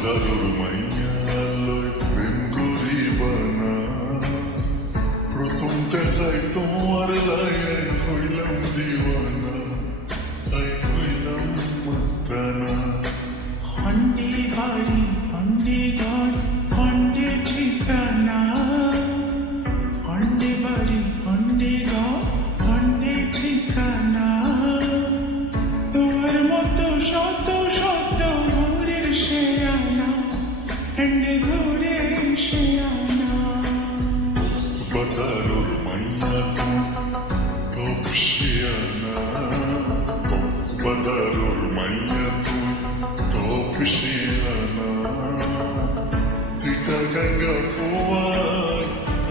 বাজারর মাইয়া লয় প্রেম করিবানা প্রথম দেখাই তোমার লায়াই হইলাম দিওয়ানা তাই হইলাম মস্তানা হন্ডে বাড়ি হন্ডে ঘর হন্ডে ঠিকানা হন্ডে বাড়ি হন্ডে ঘর হন্ডে ঠিকানা তোমার মতো শত শত ঘুরের শেয়ানা হন্ডে ঘুরের শেয়ানা বাজারর মাইয়া টপ শিয়ানা বাজারর মাইয়া টপ শিয়ানা সিটা গঙ্গা পোয়াই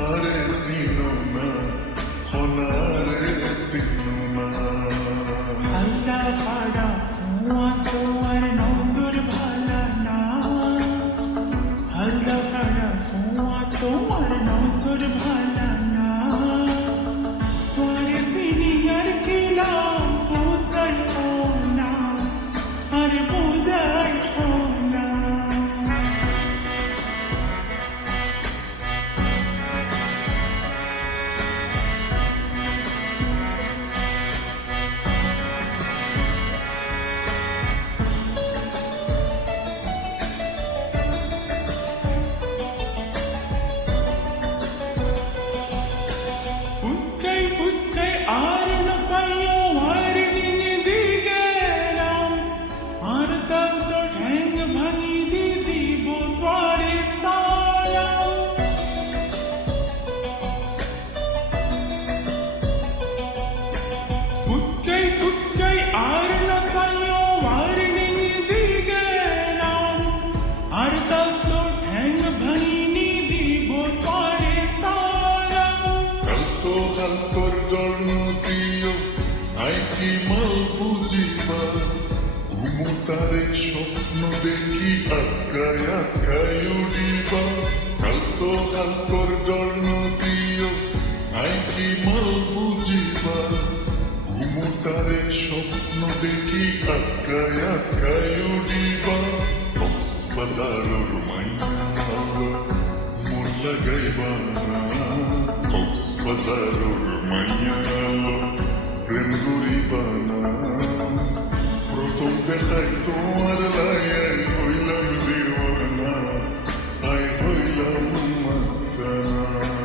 আরে সিনোনা হনারে সিনোনা আল্লাহ পাড়া কুয়া তোমার নজর ভালা না আল্লাহ পাড়া কুয়া তোমার নজর ভালা না তোর সিনিয়র কিলাম বুঝাই না আর বুঝাই না Putkai ar nasayo ar nindi gelam ar tab to hang bhangi didi bo tware salam Putkai ar nasayo ar nindi gelam ar tab to hang bhangi didi bo tware salam হালতর গর্ণ দিও আইকি মাল বুঝিবা ঘুমতারে স্বপ্ন দেখি আটকায় আটকায় উড়িবা হালতর গর্ণ দিও আইকি মাল বুঝিবা ঘুমতারে স্বপ্ন দেখি আটকায় আটকায় উড়িবা বাজারর মাইয়া মন লাগাইবা বাজারর মাইয়া প্রেম করিবানা প্রথম দেখাই তোমার লায়াই হইলাম দিওয়ানা আই হইলাম মস্তানা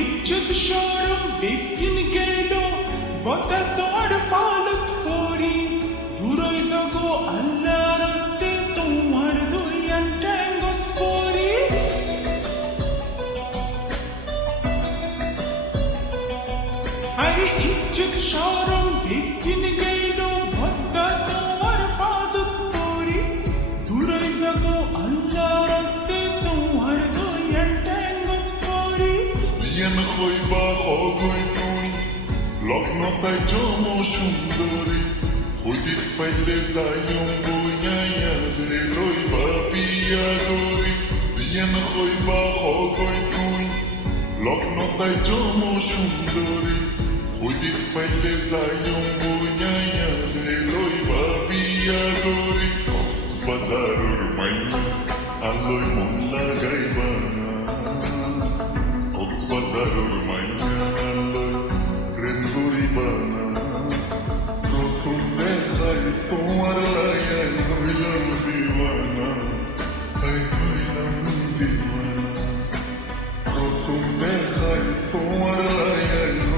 ইজ্জত শরম বেগিন গেল বতা তোর পালত করি দূরই জগো আল্লাহ রাস্তে তোমার দুই আন্টাঙ্গত করি আরে ইজ্জত শরম বেগিন গেল বতা তোমার পালত করি দূরই জগো আল্লাহ রাস্তে তোমার দুই আন্টাঙ্গত করি জিয়ান হইবা হগৈ তুই লগ্ন চাই জম সুন্দরী হইদিত পাইলে যাইম বইয়াইয়া রে লইবা বিয়া গরি জিয়ান হইবা হগৈ তুই লগ্ন চাই জম সুন্দরী হইদিত পাইলে যাইম বইয়াইয়া রে লইবা বিয়া গরি বাজারর মাইয়া আলোয় মন লাগাইবা না বাজারর মাইয়া লয় প্রেম করিবানা প্রথম দেখাই তোমার লায়াই হইলাম দিওয়ানা তাই হইলাম দিওয়ানা প্রথম দেখাই তোমার লায়াই